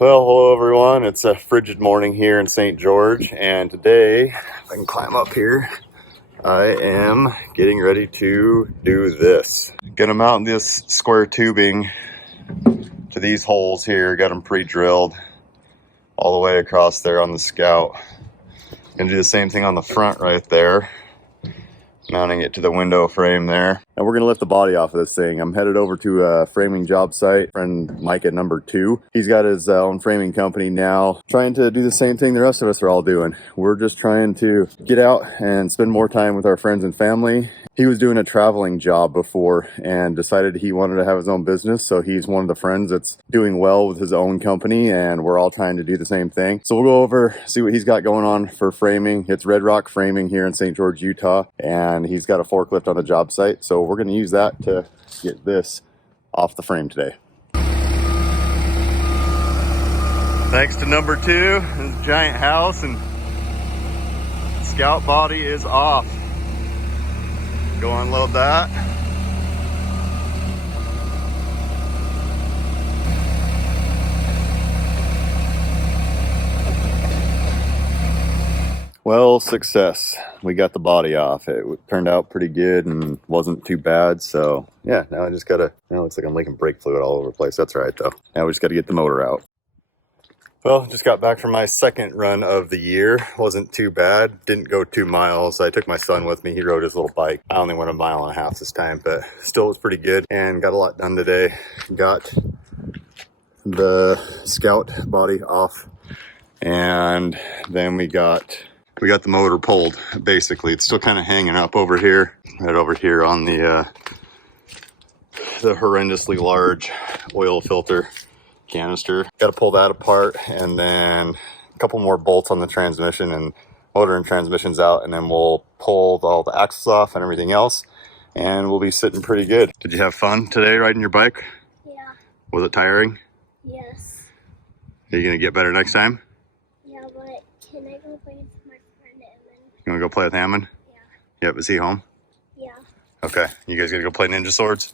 Well, hello everyone. It's a frigid morning here in St. George, and today, if I can climb up here, I am getting ready to do this. Gonna mount this square tubing to these holes here, got them pre-drilled all the way across there on the Scout. Gonna do the same thing on the front right there, mounting it to the window frame there. And we're gonna lift the body off of this thing. I'm headed over to a framing job site. Friend Mike at number 2. He's got his own framing company now, trying to do the same thing the rest of us are all doing. We're just trying to get out and spend more time with our friends and family. He was doing a traveling job before and decided he wanted to have his own business. So he's one of the friends that's doing well with his own company, and we're all trying to do the same thing. So we'll go over, see what he's got going on for framing. It's Red Rock Framing here in St. George, Utah, and he's got a forklift on the job site. So we're going to use that to get this off the frame today. Thanks to number 2, this giant house, and Scout body is off. Go unload that. Well, success. We got the body off. It turned out pretty good and wasn't too bad. So yeah, now I just gotta, now it looks like I'm leaking brake fluid all over the place. That's right though. Now we just gotta get the motor out. Well, just got back from my second run of the year. Wasn't too bad. Didn't go 2 miles. I took my son with me. He rode his little bike. I only went 1.5 miles this time, but still was pretty good and got a lot done today. Got the Scout body off, and then we got the motor pulled. Basically, it's still kind of hanging up over here, right over here on the horrendously large oil filter canister. Got to pull that apart, and then a couple more bolts on the transmission, and motor and transmission's out, and then we'll pull all the axles off and everything else, and we'll be sitting pretty good. Did you have fun today riding your bike? Yeah. Was it tiring? Yes. Are you gonna get better next time? Yeah, but can I go play with my friend Evan? You wanna go play with Hammond? Yeah. Yep, is he home? Yeah. Okay, you guys gonna go play Ninja Swords?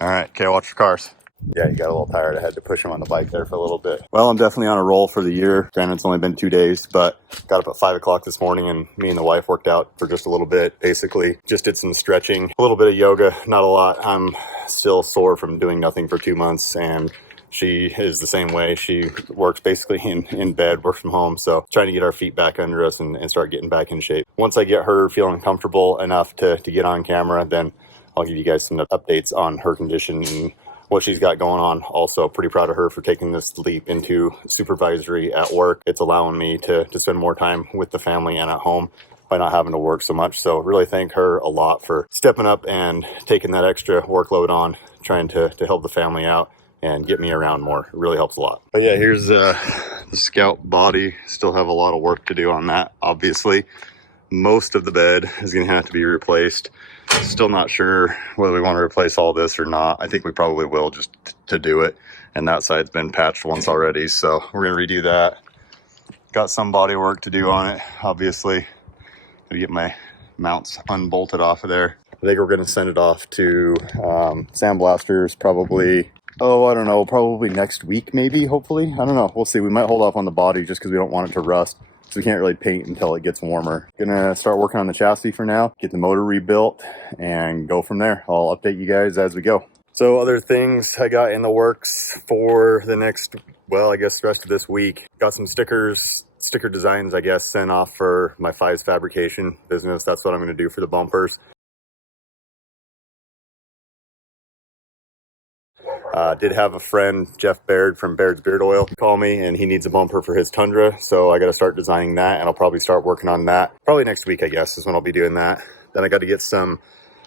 All right, okay, watch for cars. Yeah, he got a little tired. I had to push him on the bike there for a little bit. Well, I'm definitely on a roll for the year. Granted, it's only been 2 days, but got up at 5 o'clock this morning, and me and the wife worked out for just a little bit. Basically, just did some stretching, a little bit of yoga, not a lot. I'm still sore from doing nothing for 2 months, and she is the same way. She works basically in bed, works from home. So trying to get our feet back under us and start getting back in shape. Once I get her feeling comfortable enough to get on camera, then I'll give you guys some updates on her condition and what she's got going on. Also pretty proud of her for taking this leap into supervisory at work. It's allowing me to spend more time with the family and at home by not having to work so much. So really thank her a lot for stepping up and taking that extra workload on, trying to help the family out and get me around more. It really helps a lot. But yeah, here's the Scout body. Still have a lot of work to do on that, obviously. Most of the bed is gonna have to be replaced. Still not sure whether we want to replace all this or not. I think we probably will, just to do it. And that side's been patched once already, so we're gonna redo that. Got some body work to do on it, obviously. Gotta get my mounts unbolted off of there. I think we're gonna send it off to sandblasters probably, I don't know, probably next week maybe, hopefully. I don't know, we'll see. We might hold off on the body just because we don't want it to rust. So we can't really paint until it gets warmer. Gonna start working on the chassis for now, get the motor rebuilt, and go from there. I'll update you guys as we go. So other things I got in the works for the next, well, I guess the rest of this week. Got some sticker designs, I guess, sent off for my Fives fabrication business. That's what I'm gonna do for the bumpers. Did have a friend, Jeff Baird from Baird's Beard Oil, call me, and he needs a bumper for his Tundra. So I got to start designing that, and I'll probably start working on that. Probably next week, I guess, is when I'll be doing that. Then I got to get some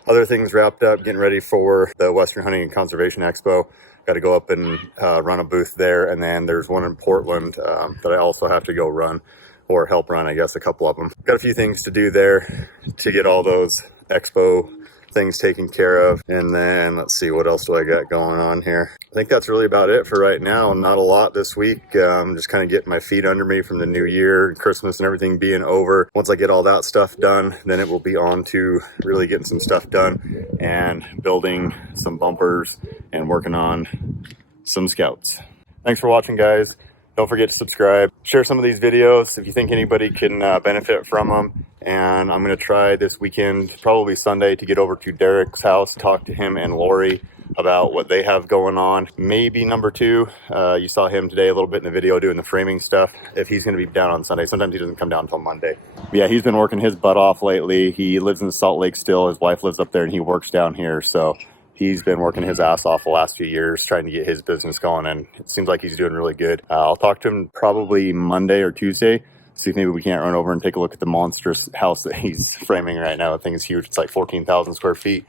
other things wrapped up, getting ready for the Western Hunting and Conservation Expo. Got to go up and run a booth there. And then there's one in Portland that I also have to go run, or help run, I guess, a couple of them. Got a few things to do there to get all those expo things taken care of. And then let's see, what else do I got going on here? I think that's really about it for right now. Not a lot this week. Just kind of getting my feet under me from the new year and Christmas and everything being over. Once I get all that stuff done, then it will be on to really getting some stuff done and building some bumpers and working on some Scouts. Thanks for watching, guys. Don't forget to subscribe. Share some of these videos if you think anybody can benefit from them. And I'm going to try this weekend, probably Sunday, to get over to Derek's house, talk to him and Lori about what they have going on. Maybe number two. You saw him today a little bit in the video doing the framing stuff. If he's going to be down on Sunday, sometimes he doesn't come down until Monday. But yeah, he's been working his butt off lately. He lives in Salt Lake still. His wife lives up there and he works down here. So he's been working his ass off the last few years trying to get his business going, and it seems like he's doing really good. I'll talk to him probably Monday or Tuesday, see if maybe we can't run over and take a look at the monstrous house that he's framing right now. The thing is huge. It's like 14,000 square feet.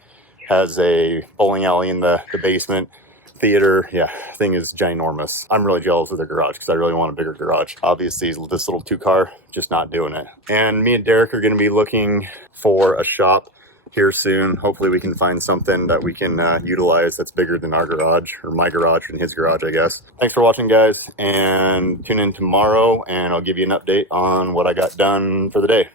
Has a bowling alley in the basement, theater. Yeah, thing is ginormous. I'm really jealous of their garage because I really want a bigger garage. Obviously, this little 2-car, just not doing it. And me and Derek are going to be looking for a shop here soon. Hopefully we can find something that we can utilize that's bigger than our garage, or my garage and his garage, I guess. Thanks for watching, guys, and tune in tomorrow and I'll give you an update on what I got done for the day.